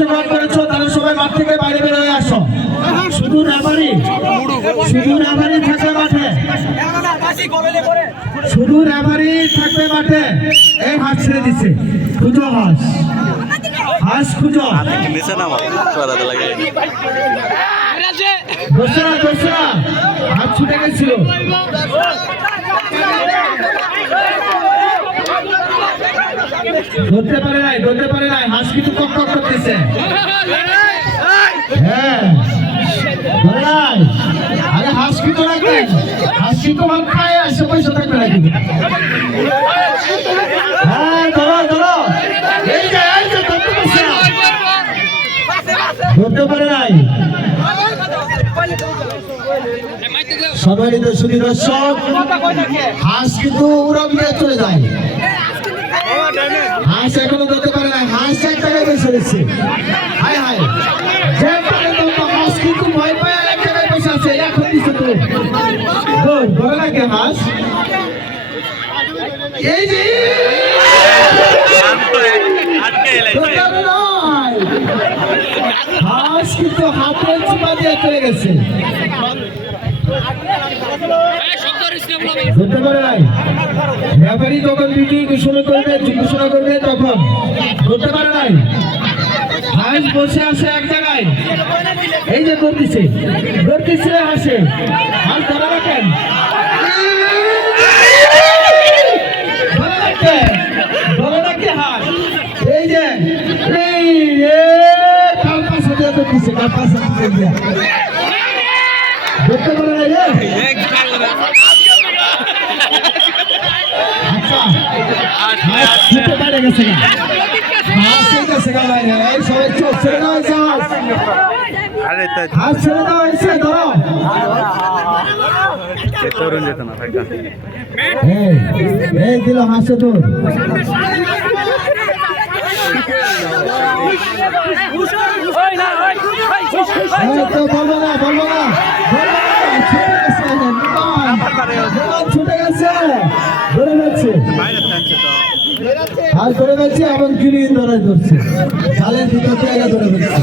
অংশগ্রহণ করেছো তারা সবাই মাঠ থেকে বাইরে বের হয়ে আসো। শুধু রেফারি থাকবে মাঠে, শুধু রেফারি থাকবে মাঠে। এই হাত ছেড়ে দিচ্ছে, খুঁজো হাঁস খুঁজো। দোসরা হাত ছুটে গেছিল। ধরতে পারে নাই হাঁস কিন্তু কক করতেছে। হ্যাঁ ধরে নাই, আরে হাঁস কিন্তু রাখবেন, হাঁস কিন্তু ভাত খায় আসে পয়সা থাকবে নাকি। হ্যাঁ ধরো এই যে ধরতে পারে নাই। সম্মানিত সুধী দর্শক, হাঁস কিন্তু উড়াবিয়ে চলে যায়। হাঁস এখনো ধরতে পারে না, হাঁস এক জায়গায় বসে রয়েছে। হায় যে হাঁস কিন্তু ভয় পায় এক জায়গায় বসে আছে। এখন দিচ্ছে তো ধরে নাকি হাঁস, এই যে হাঁস কিন্তু হাতের চিপা দিয়ে চলে গেছে। ধরতে পারে নাই, রেফারি যখন ঘোষণা করবে তখন ধরতে পারে নাই। হাঁস বসে আছে এক জায়গায়, এই যে ধরতেছে হাসে। হাঁস ধরে রাখেন, ধরে রাখে হাঁস। এই যে কাল পাশে দিয়ে ধরতেছে, ধরতে পারে নাই। আচ্ছা বাইরে গেছে দিল হাসে তোর। বলবো না ছুটে গেছে, ধরে যাচ্ছে আর ধরে যাচ্ছে, এমন কিনে ধরে ধরছে, খালের ভিতর জায়গা ধরে ফেলছে।